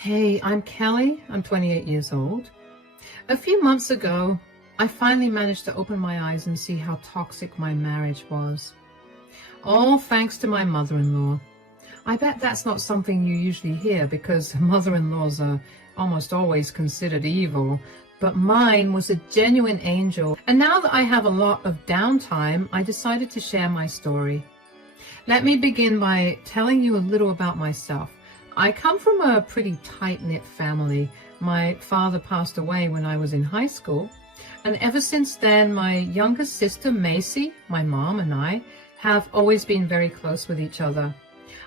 Hey, I'm Kelly. I'm 28 years old. A few months ago, I finally managed to open my eyes and see how toxic my marriage was. All thanks to my mother-in-law. I bet that's not something you usually hear because mother-in-laws are almost always considered evil, but mine was a genuine angel. And now that I have a lot of downtime, I decided to share my story. Let me begin by telling you a little about myself. I come from a pretty tight-knit family. My father passed away when I was in high school, and ever since then, my younger sister, Macy, my mom, and I have always been very close with each other.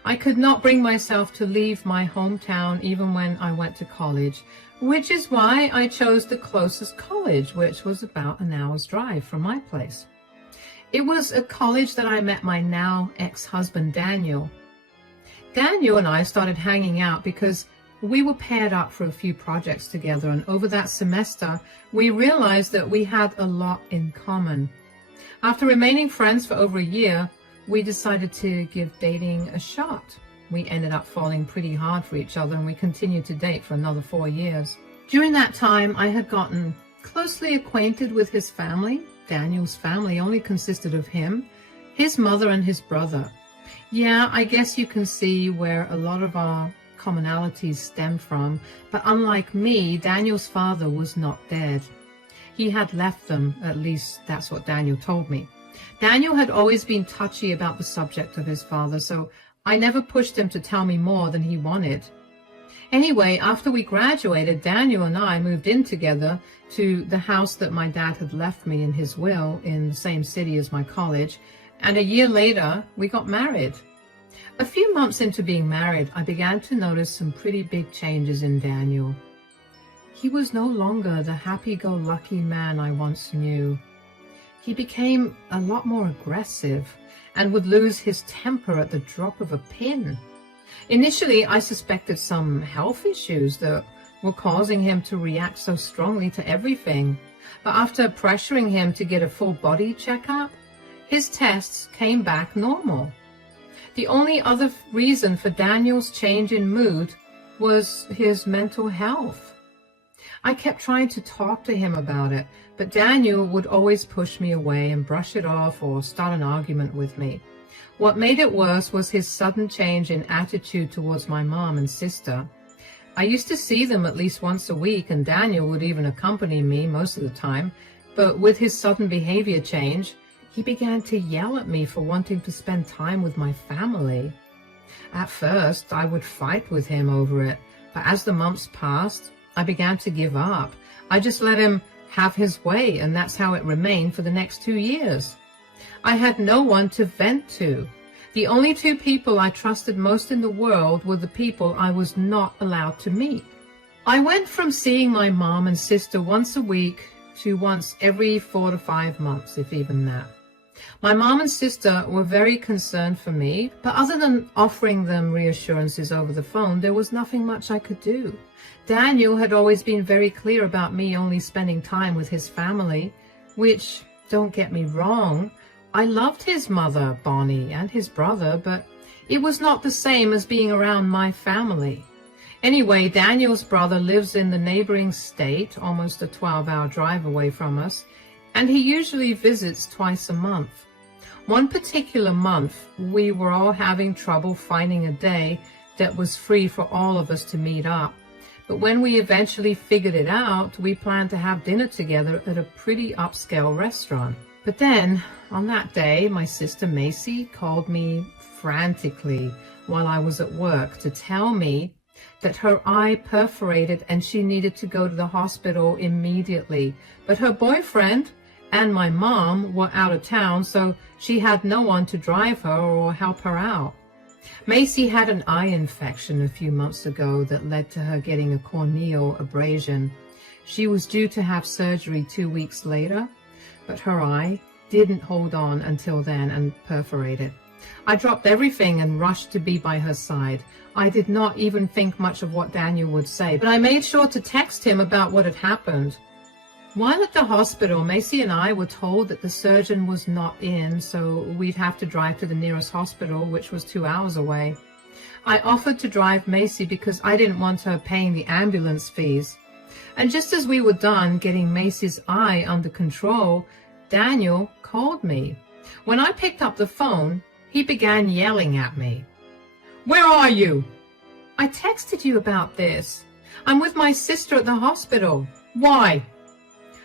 I could not bring myself to leave my hometown even when I went to college, which is why I chose the closest college, which was about an hour's drive from my place. It was a college that I met my now ex-husband, Daniel. Daniel and I started hanging out because we were paired up for a few projects together, and over that semester, we realized that we had a lot in common. After remaining friends for over a year, we decided to give dating a shot. We ended up falling pretty hard for each other, and we continued to date for another 4 years. During that time, I had gotten closely acquainted with his family. Daniel's family only consisted of him, his mother, and his brother. Yeah, I guess you can see where a lot of our commonalities stem from, but unlike me, Daniel's father was not dead. He had left them, at least that's what Daniel told me. Daniel had always been touchy about the subject of his father, so I never pushed him to tell me more than he wanted. Anyway, after we graduated, Daniel and I moved in together to the house that my dad had left me in his will in the same city as my college, and a year later, we got married. A few months into being married, I began to notice some pretty big changes in Daniel. He was no longer the happy-go-lucky man I once knew. He became a lot more aggressive and would lose his temper at the drop of a pin. Initially, I suspected some health issues that were causing him to react so strongly to everything. But after pressuring him to get a full body checkup, his tests came back normal. The only other reason for Daniel's change in mood was his mental health. I kept trying to talk to him about it, but Daniel would always push me away and brush it off or start an argument with me. What made it worse was his sudden change in attitude towards my mom and sister. I used to see them at least once a week, and Daniel would even accompany me most of the time, but with his sudden behavior change, he began to yell at me for wanting to spend time with my family. At first, I would fight with him over it, but as the months passed, I began to give up. I just let him have his way, and that's how it remained for the next 2 years. I had no one to vent to. The only two people I trusted most in the world were the people I was not allowed to meet. I went from seeing my mom and sister once a week to once every 4 to 5 months, if even that. My mom and sister were very concerned for me, but other than offering them reassurances over the phone, there was nothing much I could do. Daniel had always been very clear about me only spending time with his family, which, don't get me wrong, I loved his mother, Bonnie, and his brother, but it was not the same as being around my family. Anyway, Daniel's brother lives in the neighboring state, almost a 12-hour drive away from us, and he usually visits twice a month. One particular month, we were all having trouble finding a day that was free for all of us to meet up. But when we eventually figured it out, we planned to have dinner together at a pretty upscale restaurant. But then, on that day, my sister Macy called me frantically while I was at work to tell me that her eye perforated and she needed to go to the hospital immediately. But her boyfriend and my mom were out of town, so she had no one to drive her or help her out. Macy had an eye infection a few months ago that led to her getting a corneal abrasion. She was due to have surgery 2 weeks later, but her eye didn't hold on until then and perforated. I dropped everything and rushed to be by her side. I did not even think much of what Daniel would say, but I made sure to text him about what had happened. While at the hospital, Macy and I were told that the surgeon was not in, so we'd have to drive to the nearest hospital, which was 2 hours away. I offered to drive Macy because I didn't want her paying the ambulance fees. And just as we were done getting Macy's eye under control, Daniel called me. When I picked up the phone, he began yelling at me. "Where are you?" "I texted you about this. I'm with my sister at the hospital." "Why?"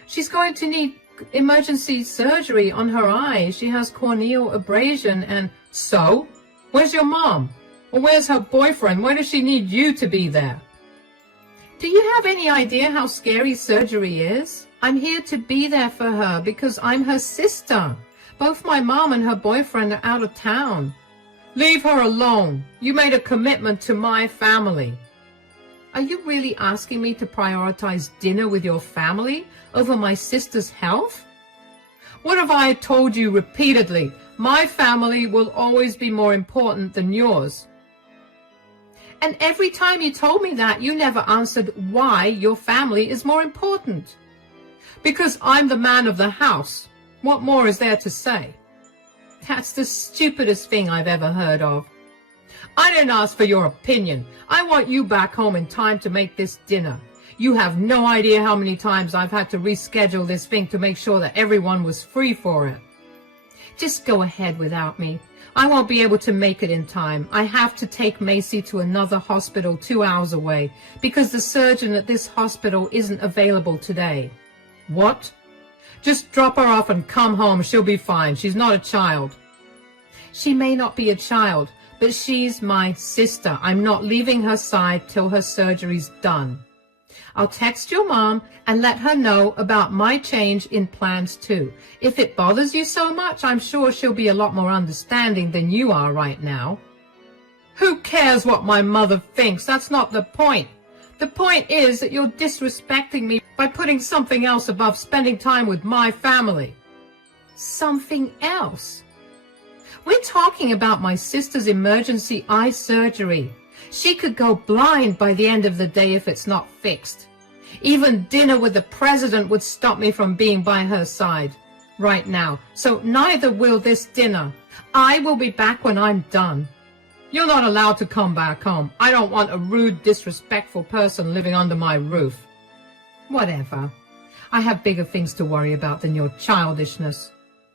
"She's going to need emergency surgery on her eye. She has corneal abrasion and..." "So? Where's your mom? Or where's her boyfriend? Why does she need you to be there?" "Do you have any idea how scary surgery is? I'm here to be there for her because I'm her sister. Both my mom and her boyfriend are out of town." "Leave her alone. You made a commitment to my family." "Are you really asking me to prioritize dinner with your family over my sister's health?" "What have I told you repeatedly? My family will always be more important than yours." "And every time you told me that, you never answered why your family is more important." "Because I'm the man of the house. What more is there to say?" "That's the stupidest thing I've ever heard of." "I didn't ask for your opinion. I want you back home in time to make this dinner. You have no idea how many times I've had to reschedule this thing to make sure that everyone was free for it." "Just go ahead without me. I won't be able to make it in time. I have to take Macy to another hospital 2 hours away because the surgeon at this hospital isn't available today." "What?" "Just drop her off and come home. She'll be fine. She's not a child." "She may not be a child, but she's my sister. I'm not leaving her side till her surgery's done. I'll text your mom and let her know about my change in plans too. If it bothers you so much, I'm sure she'll be a lot more understanding than you are right now." "Who cares what my mother thinks? That's not the point. The point is that you're disrespecting me by putting something else above spending time with my family." "Something else?" "We're talking about my sister's emergency eye surgery. She could go blind by the end of the day if it's not fixed. Even dinner with the president would stop me from being by her side right now. So neither will this dinner. I will be back when I'm done." "You're not allowed to come back home. I don't want a rude, disrespectful person living under my roof." "Whatever. I have bigger things to worry about than your childishness."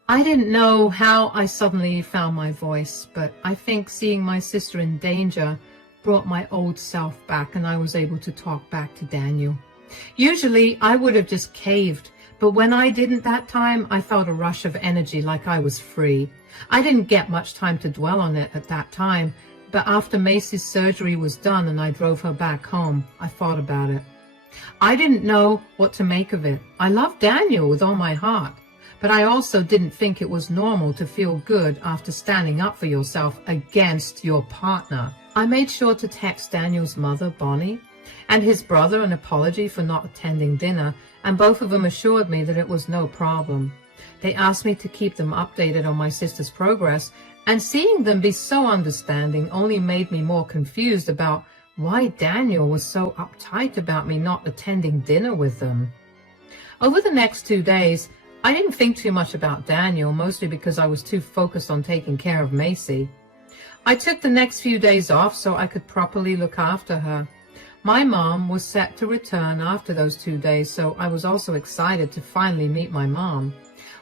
I didn't know how I suddenly found my voice, but I think seeing my sister in danger brought my old self back and I was able to talk back to Daniel. Usually I would have just caved, but when I didn't that time, I felt a rush of energy like I was free. I didn't get much time to dwell on it at that time, but after Macy's surgery was done and I drove her back home, I thought about it. I didn't know what to make of it. I loved Daniel with all my heart, but I also didn't think it was normal to feel good after standing up for yourself against your partner. I made sure to text Daniel's mother, Bonnie, and his brother an apology for not attending dinner, and both of them assured me that it was no problem. They asked me to keep them updated on my sister's progress, and seeing them be so understanding only made me more confused about why Daniel was so uptight about me not attending dinner with them. Over the next 2 days, I didn't think too much about Daniel, mostly because I was too focused on taking care of Macy. I took the next few days off so I could properly look after her. My mom was set to return after those 2 days, so I was also excited to finally meet my mom.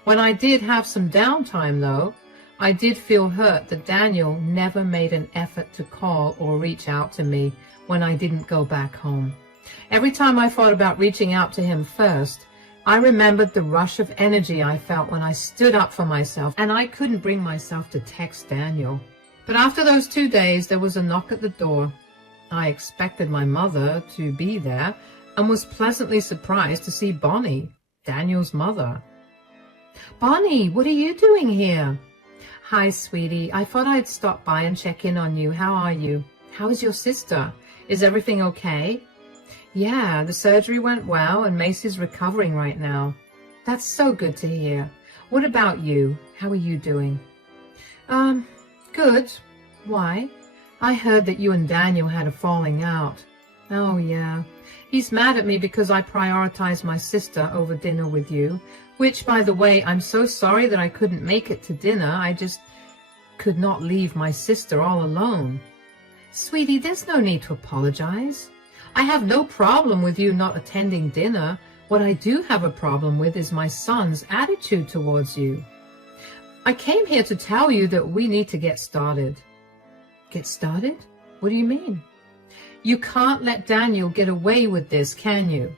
When I did have some downtime, though, I did feel hurt that Daniel never made an effort to call or reach out to me when I didn't go back home. Every time I thought about reaching out to him first, I remembered the rush of energy I felt when I stood up for myself, and I couldn't bring myself to text Daniel. But after those 2 days, there was a knock at the door. I expected my mother to be there and was pleasantly surprised to see Bonnie, Daniel's mother. "Bonnie, what are you doing here?" "Hi, sweetie. I thought I'd stop by and check in on you. How are you? How is your sister? Is everything okay?" "Yeah, the surgery went well and Macy's recovering right now." "That's so good to hear. What about you? How are you doing?" Good. Why?" "I heard that you and Daniel had a falling out." "Oh, yeah. He's mad at me because I prioritized my sister over dinner with you, which, by the way, I'm so sorry that I couldn't make it to dinner. I just could not leave my sister all alone." Sweetie, there's no need to apologize. I have no problem with you not attending dinner. What I do have a problem with is my son's attitude towards you. I came here to tell you that we need to get started. Get started? What do you mean? You can't let Daniel get away with this, can you?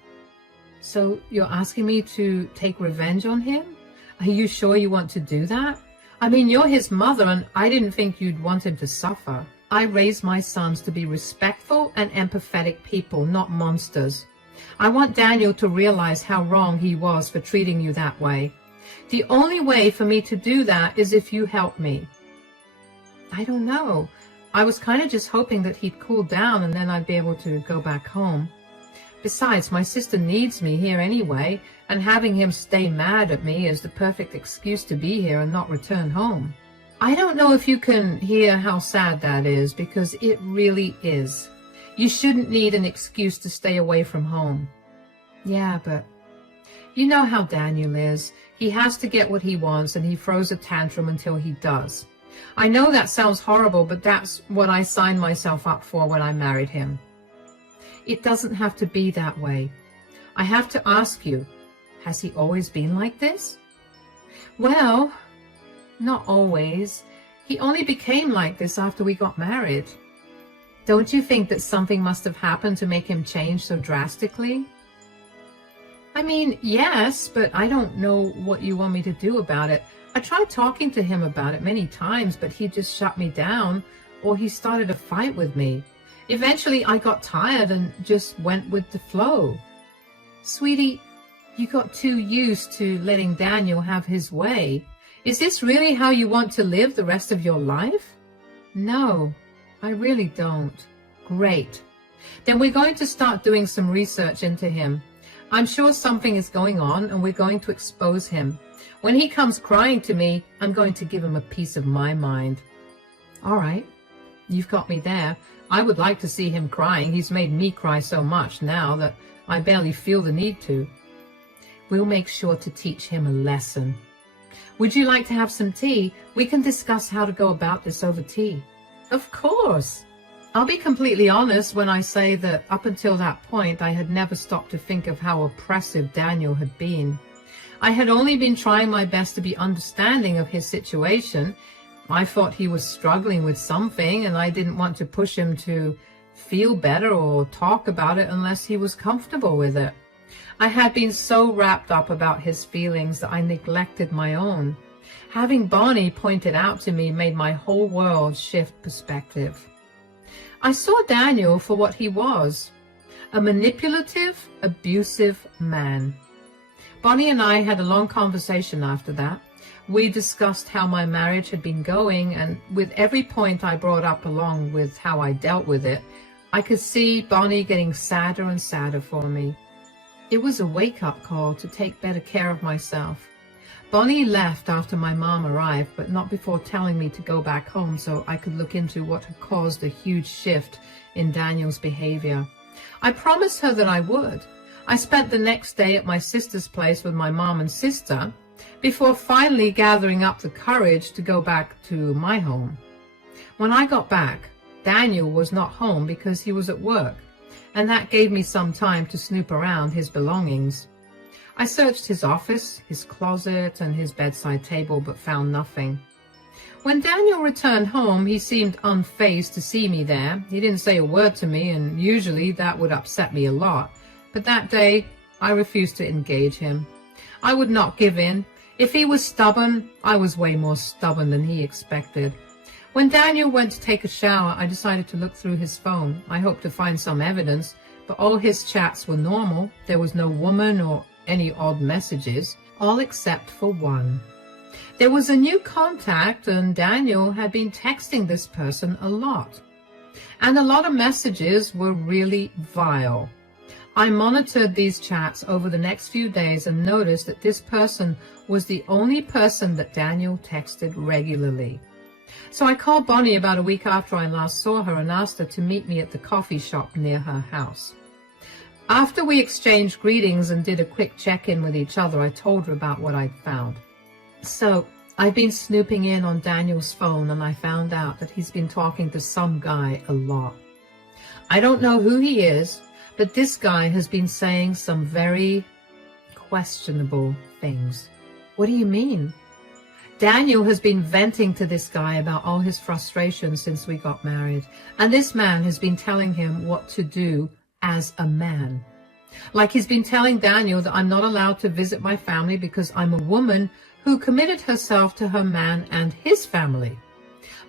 So you're asking me to take revenge on him? Are you sure you want to do that? I mean, you're his mother, and I didn't think you'd want him to suffer. I raised my sons to be respectful and empathetic people, not monsters. I want Daniel to realize how wrong he was for treating you that way. The only way for me to do that is if you help me. I don't know. I was kind of just hoping that he'd cool down and then I'd be able to go back home. Besides, my sister needs me here anyway, and having him stay mad at me is the perfect excuse to be here and not return home. I don't know if you can hear how sad that is, because it really is. You shouldn't need an excuse to stay away from home. Yeah, but you know how Daniel is. He has to get what he wants, and he throws a tantrum until he does. I know that sounds horrible, but that's what I signed myself up for when I married him. It doesn't have to be that way. I have to ask you, has he always been like this? Well, not always. He only became like this after we got married. Don't you think that something must have happened to make him change so drastically? I mean, yes, but I don't know what you want me to do about it. I tried talking to him about it many times, but he just shut me down, or he started a fight with me. Eventually, I got tired and just went with the flow. Sweetie, you got too used to letting Daniel have his way. Is this really how you want to live the rest of your life? No, I really don't. Great. Then we're going to start doing some research into him. I'm sure something is going on, and we're going to expose him. When he comes crying to me, I'm going to give him a piece of my mind. All right, you've got me there. I would like to see him crying. He's made me cry so much now that I barely feel the need to. We'll make sure to teach him a lesson. Would you like to have some tea? We can discuss how to go about this over tea. Of course. I'll be completely honest when I say that up until that point, I had never stopped to think of how oppressive Daniel had been. I had only been trying my best to be understanding of his situation. I thought he was struggling with something, and I didn't want to push him to feel better or talk about it unless he was comfortable with it. I had been so wrapped up about his feelings that I neglected my own. Having Bonnie pointed out to me made my whole world shift perspective. I saw Daniel for what he was, a manipulative, abusive man. Bonnie and I had a long conversation after that. We discussed how my marriage had been going, and with every point I brought up along with how I dealt with it, I could see Bonnie getting sadder and sadder for me. It was a wake-up call to take better care of myself. Bonnie left after my mom arrived, but not before telling me to go back home so I could look into what had caused a huge shift in Daniel's behavior. I promised her that I would. I spent the next day at my sister's place with my mom and sister before finally gathering up the courage to go back to my home. When I got back, Daniel was not home because he was at work, and that gave me some time to snoop around his belongings. I searched his office, his closet, and his bedside table, but found nothing. When Daniel returned home, he seemed unfazed to see me there. He didn't say a word to me, and usually that would upset me a lot. But that day, I refused to engage him. I would not give in. If he was stubborn, I was way more stubborn than he expected. When Daniel went to take a shower, I decided to look through his phone. I hoped to find some evidence, but all his chats were normal. There was no woman or any odd messages, all except for one. There was a new contact, and Daniel had been texting this person a lot. And a lot of messages were really vile. I monitored these chats over the next few days and noticed that this person was the only person that Daniel texted regularly. So I called Bonnie about a week after I last saw her and asked her to meet me at the coffee shop near her house. After we exchanged greetings and did a quick check-in with each other, I told her about what I'd found. So I've been snooping in on Daniel's phone and I found out that he's been talking to some guy a lot. I don't know who he is, but this guy has been saying some very questionable things. What do you mean? Daniel has been venting to this guy about all his frustrations since we got married, and this man has been telling him what to do as a man. Like he's been telling Daniel that I'm not allowed to visit my family because I'm a woman who committed herself to her man and his family.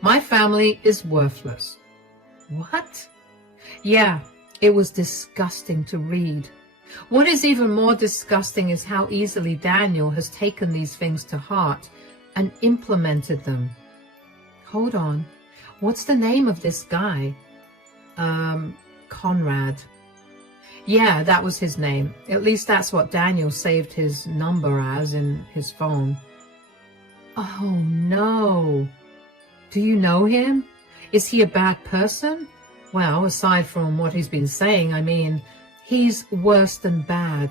My family is worthless. What? Yeah, it was disgusting to read. What is even more disgusting is how easily Daniel has taken these things to heart and implemented them. Hold on. What's the name of this guy? Conrad. Yeah, that was his name. At least that's what Daniel saved his number as in his phone. Oh, no. Do you know him? Is he a bad person? Well, aside from what he's been saying, I mean, he's worse than bad.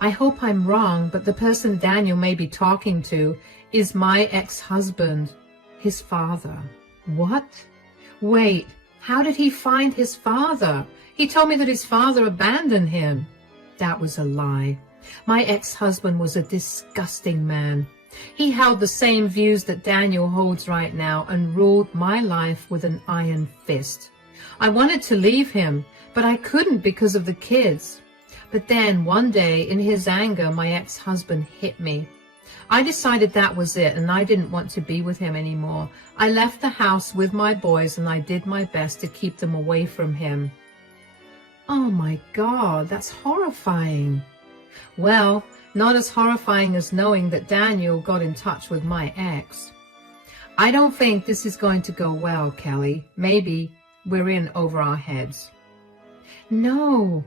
I hope I'm wrong, but the person Daniel may be talking to is my ex-husband, his father. What? Wait, how did he find his father? He told me that his father abandoned him. That was a lie. My ex-husband was a disgusting man. He held the same views that Daniel holds right now and ruled my life with an iron fist. I wanted to leave him, but I couldn't because of the kids. But then one day, in his anger, my ex-husband hit me. I decided that was it, and I didn't want to be with him anymore. I left the house with my boys, and I did my best to keep them away from him. Oh my God, that's horrifying. Well, not as horrifying as knowing that Daniel got in touch with my ex. I don't think this is going to go well, Kelly. Maybe we're in over our heads. No,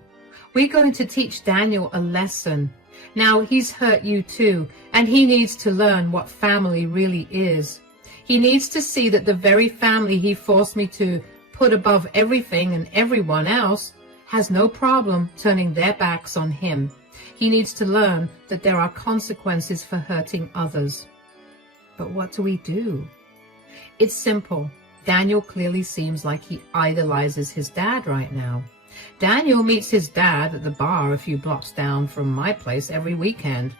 we're going to teach Daniel a lesson. Now, he's hurt you too, and he needs to learn what family really is. He needs to see that the very family he forced me to put above everything and everyone else has no problem turning their backs on him. He needs to learn that there are consequences for hurting others. But what do we do? It's simple. Daniel clearly seems like he idolizes his dad right now. Daniel meets his dad at the bar a few blocks down from my place every weekend.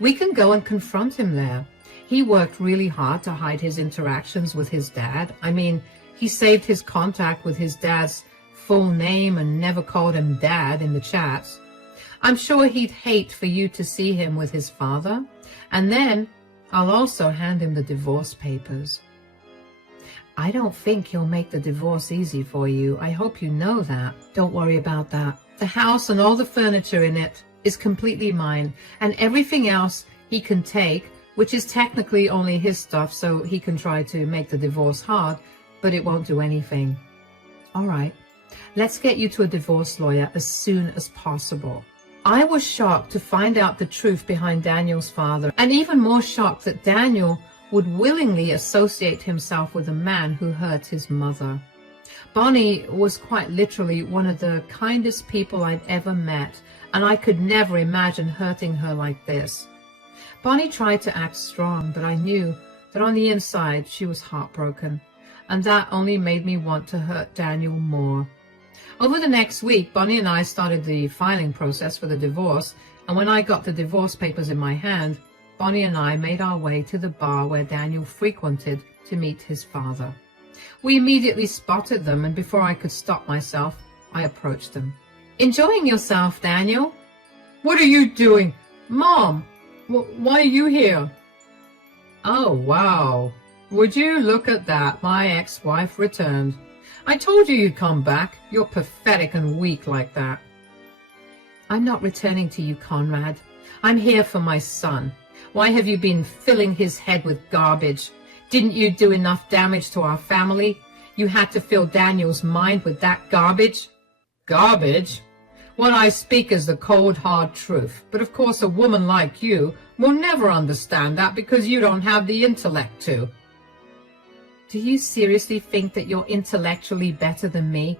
We can go and confront him there. He worked really hard to hide his interactions with his dad. I mean, he saved his contact with his dad's full name and never called him Dad in the chats. I'm sure he'd hate for you to see him with his father. And then I'll also hand him the divorce papers. I don't think he'll make the divorce easy for you. I hope you know that. Don't worry about that. The house and all the furniture in it is completely mine, and everything else he can take, which is technically only his stuff, so he can try to make the divorce hard, but it won't do anything. All right, let's get you to a divorce lawyer as soon as possible. I was shocked to find out the truth behind Daniel's father, and even more shocked that Daniel would willingly associate himself with a man who hurt his mother. Bonnie was quite literally one of the kindest people I'd ever met, and I could never imagine hurting her like this. Bonnie tried to act strong, but I knew that on the inside she was heartbroken, and that only made me want to hurt Daniel more. Over the next week, Bonnie and I started the filing process for the divorce, and when I got the divorce papers in my hand, Bonnie and I made our way to the bar where Daniel frequented to meet his father. We immediately spotted them, and before I could stop myself, I approached them. "Enjoying yourself, Daniel?" "What are you doing? Mom, why are you here?" "Oh, wow. Would you look at that? My ex-wife returned. I told you you'd come back. You're pathetic and weak like that." "I'm not returning to you, Conrad. I'm here for my son. Why have you been filling his head with garbage? Didn't you do enough damage to our family? You had to fill Daniel's mind with that garbage?" "Garbage? What I speak is the cold, hard truth. But of course a woman like you will never understand that because you don't have the intellect to." "Do you seriously think that you're intellectually better than me?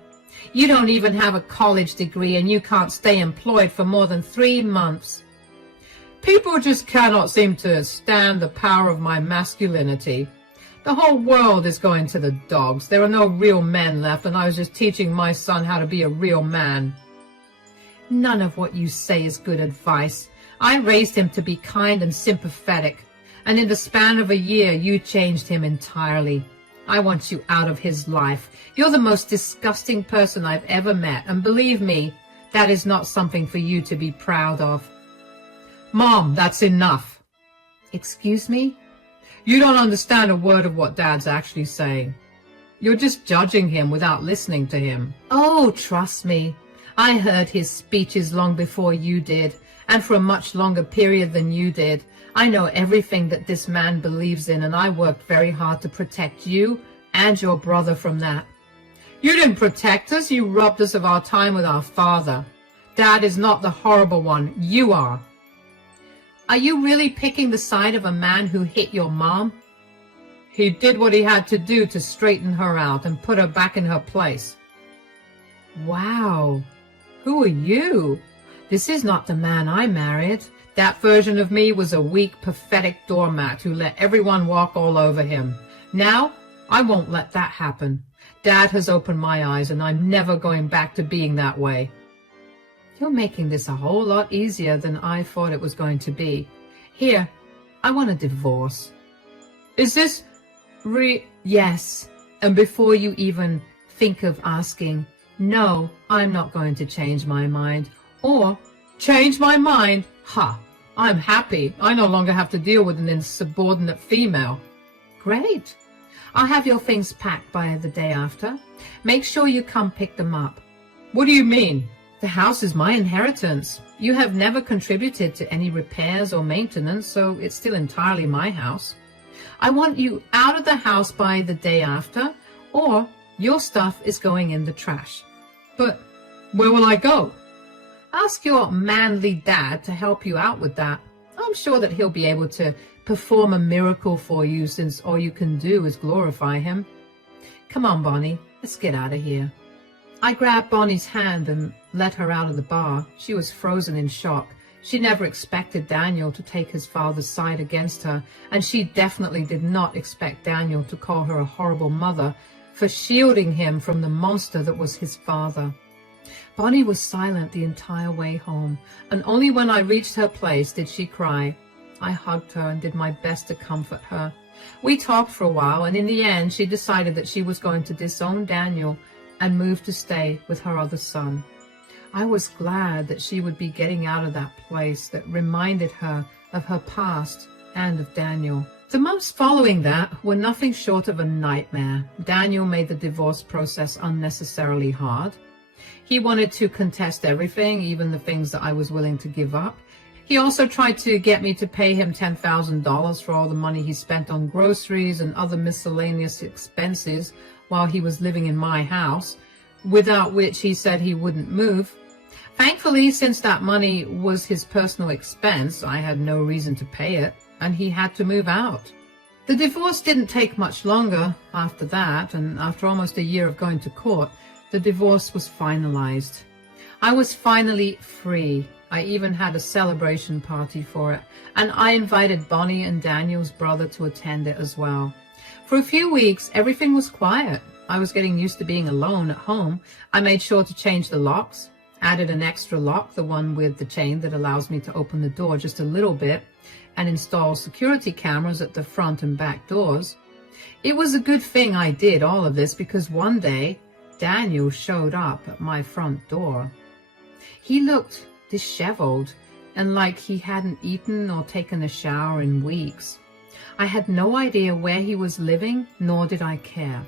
You don't even have a college degree and you can't stay employed for more than 3 months. People just cannot seem to stand the power of my masculinity. The whole world is going to the dogs. There are no real men left, and I was just teaching my son how to be a real man. None of what you say is good advice. I raised him to be kind and sympathetic, and in the span of a year, you changed him entirely. I want you out of his life. You're the most disgusting person I've ever met, and believe me, that is not something for you to be proud of. Mom, that's enough. Excuse me? You don't understand a word of what Dad's actually saying. You're just judging him without listening to him. Oh, trust me. I heard his speeches long before you did, and for a much longer period than you did. I know everything that this man believes in, and I worked very hard to protect you and your brother from that. You didn't protect us. You robbed us of our time with our father. Dad is not the horrible one. You are. Are you really picking the side of a man who hit your mom? He did what he had to do to straighten her out and put her back in her place. Wow. Who are you? This is not the man I married. That version of me was a weak, pathetic doormat who let everyone walk all over him. Now, I won't let that happen. Dad has opened my eyes, and I'm never going back to being that way. You're making this a whole lot easier than I thought it was going to be. Here, I want a divorce. Is this Yes, and before you even think of asking, no, I'm not going to change my mind. Or, change my mind? Ha! I'm happy. I no longer have to deal with an insubordinate female. Great. I'll have your things packed by the day after. Make sure you come pick them up. What do you mean? The house is my inheritance. You have never contributed to any repairs or maintenance, so it's still entirely my house. I want you out of the house by the day after, or your stuff is going in the trash. But where will I go? Ask your manly dad to help you out with that. I'm sure that he'll be able to perform a miracle for you, since all you can do is glorify him. Come on, Bonnie, let's get out of here. I grabbed Bonnie's hand and led her out of the bar. She was frozen in shock. She never expected Daniel to take his father's side against her, and she definitely did not expect Daniel to call her a horrible mother for shielding him from the monster that was his father. Bonnie was silent the entire way home, and only when I reached her place did she cry. I hugged her and did my best to comfort her. We talked for a while, and in the end she decided that she was going to disown Daniel and move to stay with her other son. I was glad that she would be getting out of that place that reminded her of her past and of Daniel. The months following that were nothing short of a nightmare. Daniel made the divorce process unnecessarily hard. He wanted to contest everything, even the things that I was willing to give up. He also tried to get me to pay him $10,000 for all the money he spent on groceries and other miscellaneous expenses while he was living in my house, without which he said he wouldn't move. Thankfully, since that money was his personal expense, I had no reason to pay it, and he had to move out. The divorce didn't take much longer after that, and after almost a year of going to court, the divorce was finalized. I was finally free. I even had a celebration party for it, and I invited Bonnie and Daniel's brother to attend it as well. For a few weeks, everything was quiet. I was getting used to being alone at home. I made sure to change the locks, added an extra lock, the one with the chain that allows me to open the door just a little bit, and install security cameras at the front and back doors. It was a good thing I did all of this, because one day, Daniel showed up at my front door. He looked disheveled and like he hadn't eaten or taken a shower in weeks. I had no idea where he was living, nor did I care.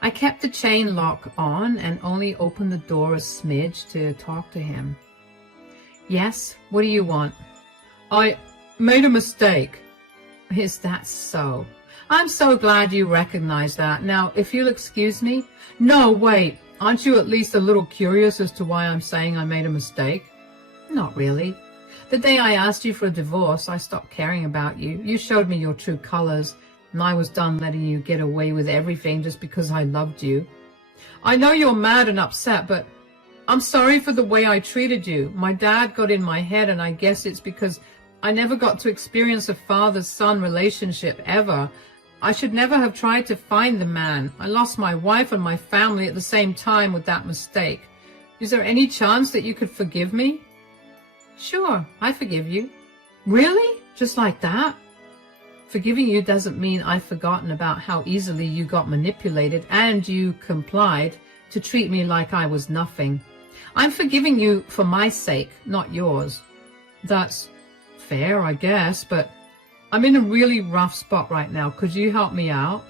I kept the chain lock on and only opened the door a smidge to talk to him. Yes, what do you want? I made a mistake. Is that so? I'm so glad you recognize that. Now, if you'll excuse me. No, wait. Aren't you at least a little curious as to why I'm saying I made a mistake? Not really. The day I asked you for a divorce, I stopped caring about you. You showed me your true colors, and I was done letting you get away with everything just because I loved you. I know you're mad and upset, but I'm sorry for the way I treated you. My dad got in my head, and I guess it's because I never got to experience a father-son relationship ever. I should never have tried to find the man. I lost my wife and my family at the same time with that mistake. Is there any chance that you could forgive me? Sure, I forgive you. Really? Just like that? Forgiving you doesn't mean I've forgotten about how easily you got manipulated and you complied to treat me like I was nothing. I'm forgiving you for my sake, not yours. That's fair, I guess, but I'm in a really rough spot right now. Could you help me out?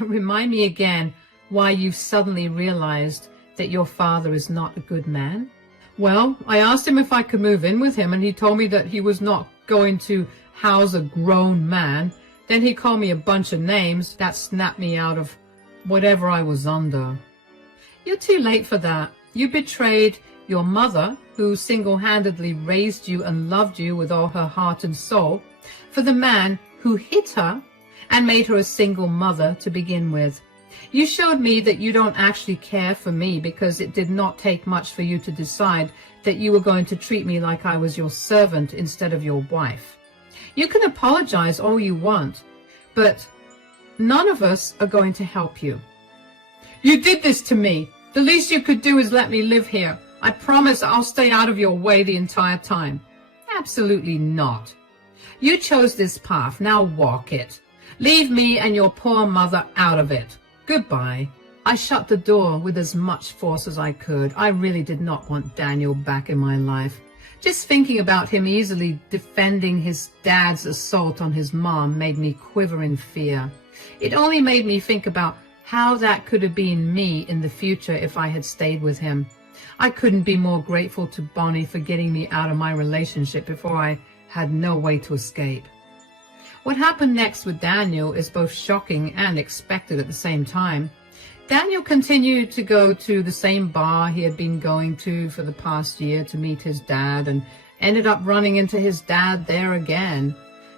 Remind me again why you've suddenly realized that your father is not a good man. Well, I asked him if I could move in with him, and he told me that he was not going to house a grown man. Then he called me a bunch of names that snapped me out of whatever I was under. You're too late for that. You betrayed your mother, who single-handedly raised you and loved you with all her heart and soul, for the man who hit her and made her a single mother to begin with. You showed me that you don't actually care for me because it did not take much for you to decide that you were going to treat me like I was your servant instead of your wife. You can apologize all you want, but none of us are going to help you. You did this to me. The least you could do is let me live here. I promise I'll stay out of your way the entire time. Absolutely not. You chose this path, now walk it. Leave me and your poor mother out of it. Goodbye. I shut the door with as much force as I could. I really did not want Daniel back in my life. Just thinking about him easily defending his dad's assault on his mom made me quiver in fear. It only made me think about how that could have been me in the future if I had stayed with him. I couldn't be more grateful to Bonnie for getting me out of my relationship before I had no way to escape. What happened next with Daniel is both shocking and expected at the same time. Daniel continued to go to the same bar he had been going to for the past year to meet his dad and ended up running into his dad there again.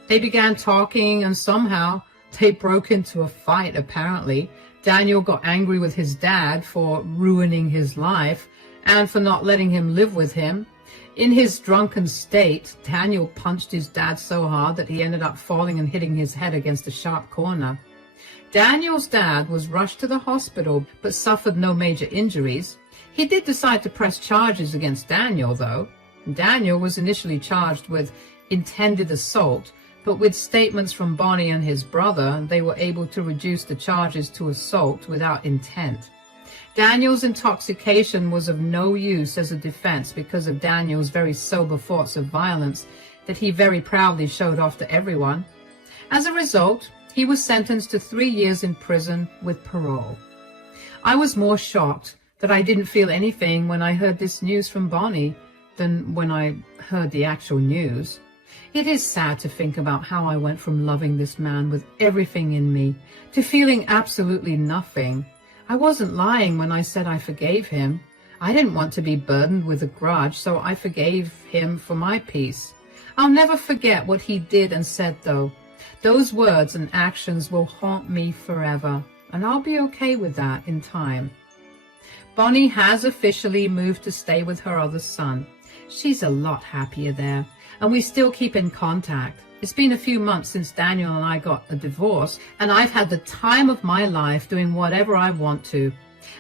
They began talking and somehow they broke into a fight, apparently. Daniel got angry with his dad for ruining his life and for not letting him live with him. In his drunken state, Daniel punched his dad so hard that he ended up falling and hitting his head against a sharp corner. Daniel's dad was rushed to the hospital but suffered no major injuries. He did decide to press charges against Daniel, though. Daniel was initially charged with intended assault, but with statements from Bonnie and his brother, they were able to reduce the charges to assault without intent. Daniel's intoxication was of no use as a defense because of Daniel's very sober thoughts of violence that he very proudly showed off to everyone. As a result, he was sentenced to 3 years in prison with parole. I was more shocked that I didn't feel anything when I heard this news from Bonnie than when I heard the actual news. It is sad to think about how I went from loving this man with everything in me to feeling absolutely nothing. I wasn't lying when I said I forgave him. I didn't want to be burdened with a grudge, so I forgave him for my peace. I'll never forget what he did and said, though. Those words and actions will haunt me forever, and I'll be okay with that in time. Bonnie has officially moved to stay with her other son. She's a lot happier there, and we still keep in contact. It's been a few months since Daniel and I got a divorce, and I've had the time of my life doing whatever I want to.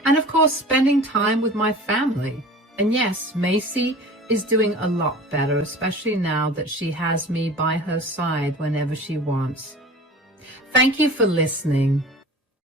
And of course, spending time with my family. And yes, Macy is doing a lot better, especially now that she has me by her side whenever she wants. Thank you for listening.